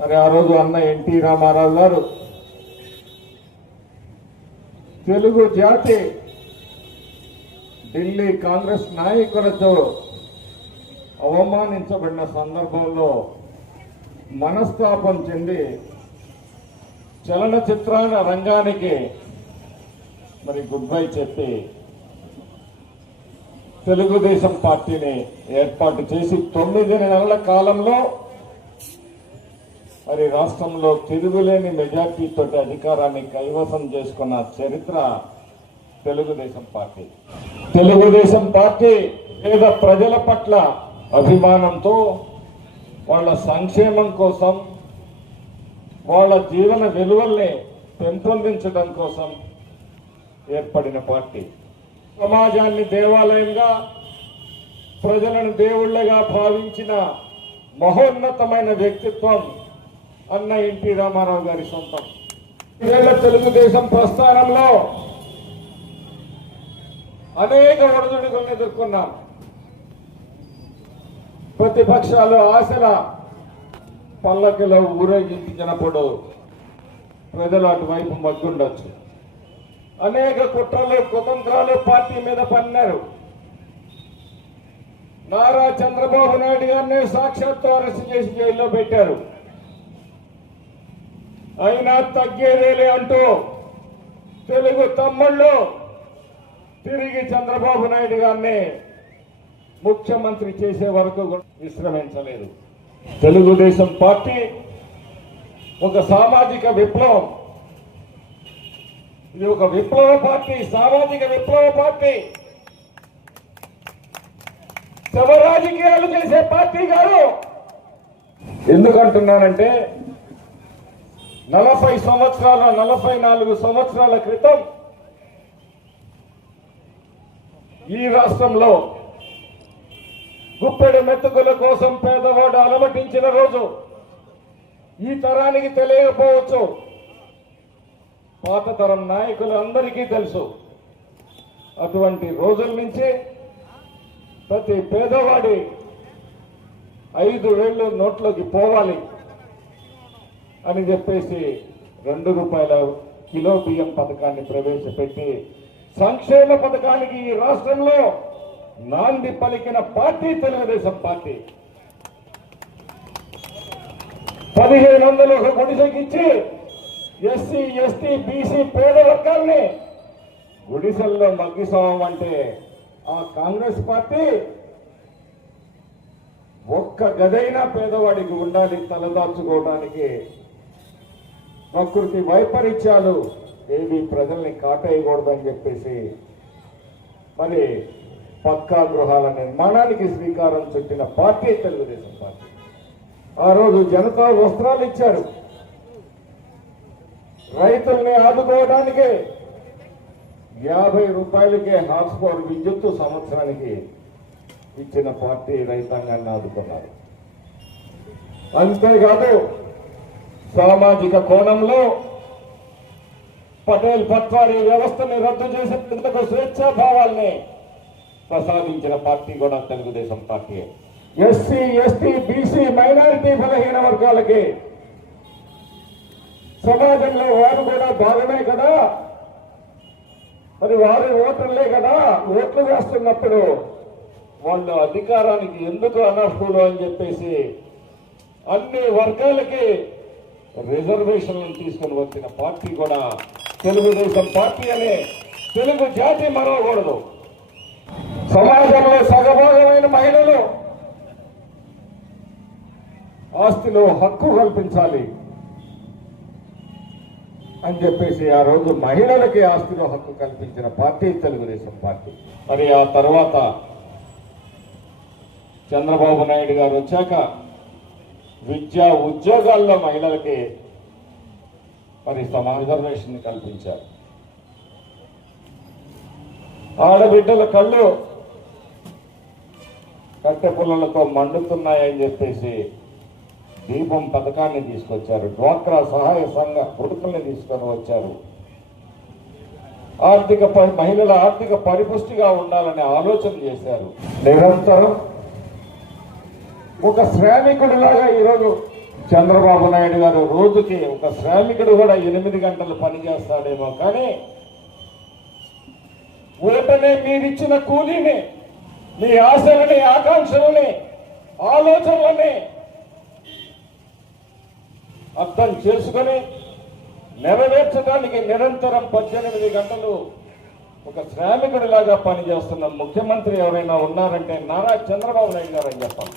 మరి ఆ రోజు అన్న ఎన్టీ రామారావు గారు తెలుగు జాతి ఢిల్లీ కాంగ్రెస్ నాయకులతో అవమానించబడిన సందర్భంలో మనస్తాపం చెంది చలనచిత్రాల రంగానికి మరి గుడ్ బై చెప్పి తెలుగుదేశం పార్టీని ఏర్పాటు చేసి 9 నెలల కాలంలో మరి రాష్ట్రంలో తిరుగులేని మెజార్టీతో అధికారాన్ని కైవసం చేసుకున్న చరిత్ర తెలుగుదేశం పార్టీ. తెలుగుదేశం పార్టీ పేద ప్రజల పట్ల అభిమానంతో వాళ్ళ సంక్షేమం కోసం వాళ్ళ జీవన విలువల్ని పెంపొందించడం కోసం ఏర్పడిన పార్టీ. సమాజాన్ని దేవాలయంగా ప్రజలను దేవుళ్లుగా భావించిన మహోన్నతమైన వ్యక్తిత్వం అన్న ఎన్టీ రామారావు గారి సొంతం. తెలుగుదేశం ప్రస్థానంలో అనేక ఒడిదుడుకులను ఎదుర్కొన్నాం. ప్రతిపక్షాలు ఆశల పల్లకిలో ఊరేగించినప్పుడు ప్రజలు అటువైపు మగ్గుండొచ్చు. అనేక కుట్రలు కుతంత్రాలు పార్టీ మీద పన్నారు. నారా చంద్రబాబు నాయుడు గారిని సాక్షాత్తు అరెస్ట్ చేసి జైల్లో పెట్టారు. అయినా తగ్గేదేలే అంటూ తెలుగు తమ్ముళ్ళు తిరిగి చంద్రబాబు నాయుడు గారిని ముఖ్యమంత్రి చేసే వరకు విశ్రమించలేదు. తెలుగుదేశం పార్టీ ఒక సామాజిక విప్లవం. ఇది ఒక విప్లవ పార్టీ, సామాజిక విప్లవ పార్టీ. శవ రాజకీయాలు చేసే పార్టీ కాదు. ఎందుకంటున్నానంటే 44 సంవత్సరాల క్రితం ఈ రాష్ట్రంలో గుప్పెడు మెతుకుల కోసం పేదవాడు అలమటించిన రోజు ఈ తరానికి తెలియకపోవచ్చు. పాత తరం నాయకులు అందరికీ తెలుసు. అటువంటి రోజుల నుంచి ప్రతి పేదవాడి 5 వేళ్ళు నోట్లోకి పోవాలి అని చెప్పేసి 2 రూపాయల కిలో బియ్యం పథకాన్ని ప్రవేశపెట్టి సంక్షేమ పథకానికి ఈ రాష్ట్రంలో నాంది పలికిన పార్టీ తెలుగుదేశం పార్టీ. 1500 ఒక గుడిసెకిచ్చి ఎస్సీ ఎస్టీ బీసీ పేద వర్గాల్ని గుడిసెల్లో మగ్గిస్తామంటే ఆ కాంగ్రెస్ పార్టీ ఒక్క గదైనా పేదవాడికి ఉండాలి తలదాచుకోవడానికి. ప్రకృతి వైపరీత్యాలు ఏవి ప్రజల్ని కాటేయకూడదని చెప్పేసి మరి పక్కా గృహాల నిర్మాణానికి శ్రీకారం చుట్టిన పార్టీ తెలుగుదేశం పార్టీ. ఆ రోజు జనతా వస్త్రాలు ఇచ్చారు. రైతుల్ని ఆదుకోవడానికి 50 రూపాయలకే హాట్స్పాట్ విద్యుత్తు సంవత్సరానికి ఇచ్చిన పార్టీ రైతాంగాన్ని ఆదుకున్నారు. అంతేకాదు సామాజిక కోణంలో పటేల్ పట్వారీ వ్యవస్థని రద్దు చేసేందుకు స్వేచ్ఛాభావాల్ని ప్రసాదించిన పార్టీ కూడా Telugu Desam party. SC ST BC minority బలహీన వర్గాలకి సమాజంలో వారు కూడా భాగమే కదా, మరి వారి ఓటర్లే కదా, ఓట్లు వేస్తున్నప్పుడు వాళ్ళు అధికారానికి ఎందుకు అనర్హులు అని చెప్పేసి అన్ని వర్గాలకి రిజర్వేషన్లను తీసుకుని వచ్చిన పార్టీ కూడా తెలుగుదేశం పార్టీ అనే తెలుగు జాతి మరవకూడదు. సమాజంలో సగభాగమైన మహిళలు ఆస్తిలో హక్కు కల్పించాలి అని చెప్పేసి ఆ రోజు మహిళలకి ఆస్తిలో హక్కు కల్పించిన పార్టీ తెలుగుదేశం పార్టీ. మరి ఆ తర్వాత చంద్రబాబు నాయుడు గారు వచ్చాక విద్యా ఉద్యోగాల్లో మహిళలకి మరి రిజర్వేషన్ కల్పించారు. ఆడబిడ్డల కళ్ళు కట్టె పుల్లలతో మండుతున్నాయని చెప్పేసి దీపం పథకాన్ని తీసుకొచ్చారు. డ్వాక్రా సహాయ సంఘ వృత్తుల్ని తీసుకొని వచ్చారు. మహిళల ఆర్థిక పరిపుష్టిగా ఉండాలనే ఆలోచన చేశారు. నిరంతరం ఒక శ్రామికుడిలాగా ఈరోజు చంద్రబాబు నాయుడు గారు రోజుకి ఒక శ్రామికుడు కూడా 8 గంటలు పనిచేస్తాడేమో, కానీ ఓటనే మీరిచ్చిన కూలీని, మీ ఆశలని, ఆకాంక్షలని, ఆలోచనలని అర్థం చేసుకొని నెరవేర్చడానికి నిరంతరం 18 గంటలు ఒక శ్రామికుడిలాగా పనిచేస్తున్న ముఖ్యమంత్రి ఎవరైనా ఉన్నారంటే నారా చంద్రబాబు నాయుడు గారు అని చెప్పాలి.